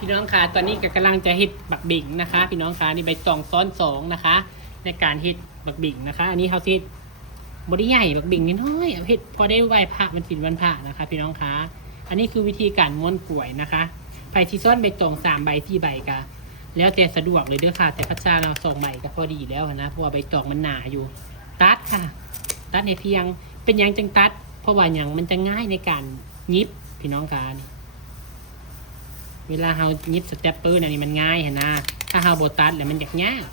พี่น้องค่ะตอนนี้ก็กำลังจะเฮ็ดบักบิ่งนะคะพี่น้องค่ะนี่ใบตองซ้อนสองนะคะในการเฮ็ดบักบิ่งนะคะอันนี้เขาเฮ็ดบริใหญ่บักบิ่งน้อยๆเฮ็ดพอได้ไหว้พระมันสินวันพระนะคะพี่น้องค่ะอันนี้คือวิธีการม้วนกล้วยนะคะไผ่ที่ซ้อนใบตอง3 ใบ4 ใบก็แล้วแต่สะดวกเลยเด้อค่ะแต่พระเจ้าเรา2 ใบก็พอดีแล้วนะเพราะว่าใบตองมันหนาอยู่ตัดค่ะตัดให้เพียงเป็นยังจังตัดเพราะว่าอย่างมันจะง่ายในการยิบพี่น้องค่ะเวลาเรายิบสเต็ปเปอร์นี่มันง่ายเห็นนะถ้าเราโบตัสแล้วมันยากยาก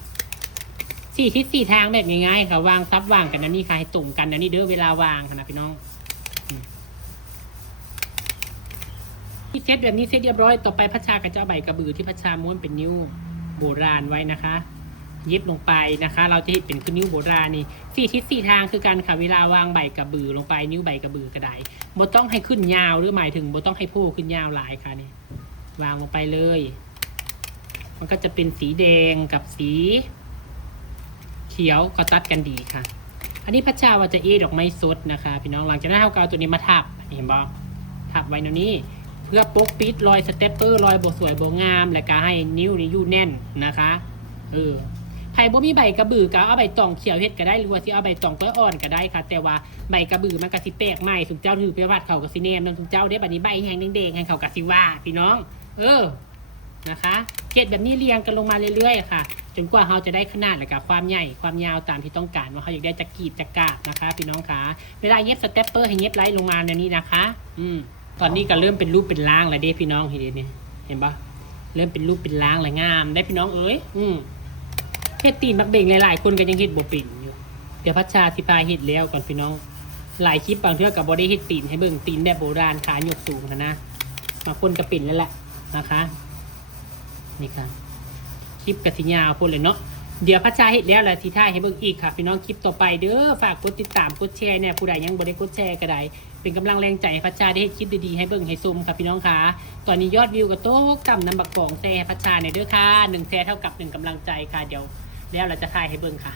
4 ทิศ 4 ทางแบบง่ายๆค่ะวางซับวางกันนะนี่ค่ะให้ตุ่มกันนะนี่เด้อเวลาวางนะพี่น้องที่เซตแบบนี้เซตเรียบร้อยต่อไปพระชากับเจ้าใบกระบือที่พระชาม้วนเป็นนิ้วโบราณไว้นะคะเย็บลงไปนะคะเราจะเห็นเป็นคือนิ้วโบราณนี่4 ทิศ 4 ทางคือการค่ะเวลาวางใบกระบือลงไปนิ้วใบกระบือกระไดบ่ต้องให้ขึ้นยาวหรือหมายถึงบ่ต้องให้โผล่ขึ้นยาวหลายค่ะนี่วางลงไปเลยมันก็จะเป็นสีแดงกับสีเขียวก็ตัดกันดีค่ะอันนี้พระชาว่าจะดอกไม้สดนะคะพี่น้องหลังจากนั้นเราก็เอาตัวนี้มาทับเห็นบ่ทับไว้ตรงนี้เพื่อปกปิดรอยสเตปเปอร์รอยโบสวยโบงามและก็ให้นิ้วนี้อยู่แน่นนะคะไผ่บ่มีใบกระบือก็เอาใบตองเขียวเฮ็ดก็ได้หรือว่าสิเอาใบตองตัวอ่อนก็ได้ค่ะแต่ว่าใบกระบือมันก็สิแปลกใหม่สุเจ้าถือไปวัดเขาก็สิแนมนำสุเจ้าได้บัดนี้ใบแห้งแดงๆให้เขาก็สิว่าพี่น้องนะคะเฮ็ดแบบนี้เรียงกันลงมาเรื่อยๆค่ะจนกว่าเราจะได้ขนาดและกับความใหญ่ความยาวตามที่ต้องการว่าเขาอยากได้จักกีบจักกาดนะคะพี่น้องคะเวลาเย็บสเตปเปอร์ให้เย็บไล่ลงมาในนี้นะคะตอนนี้ก็เริ่มเป็นรูปเป็นร่างแล้วเด้พี่น้องเห็นดิเห็นปะเริ่มเป็นรูปเป็นร่างแล้วงามได้พี่น้องเอ้ยเฮ็ดตีนบักเบ่งหลายๆคนก็ยังเฮ็ดบ่เป็นอยู่เดี๋ยวพัชชาสิพาเฮ็ดแล้วก่อนพี่น้องหลายคลิปบางเทื่อก็บ่ได้เฮ็ดตีนให้เบิ่งตีนแบบโบราณขายกสูงนะบางคนก็เป็นแล้วแหละนะคะนี่ค่ะคลิปกระสิยาวพูดเลยเนาะเดี๋ยวพัชชาเฮ็ดแล้วแหละสิท่ายให้เบิ่งอีกค่ะพี่น้องคลิปต่อไปเด้อฝากกดติดตามกดแชร์เนี่ยผู้ใดยังบ่ได้กดแชร์ก็ได้เป็นกำลังแรงใจให้พัชชาได้เฮ็ดคลิปดีๆให้เบิ่งให้ชมค่ะพี่น้องค่ะตอนนี้ยอดวิวก็โตกำนำบักกองแชร์พัชชาเนี่ยเด้อค่ะ1 แชร์เท่ากับ1 กำลังใจค่ะเดี๋ยวแล้วเราจะถ่ายให้เบิ่งค่ะ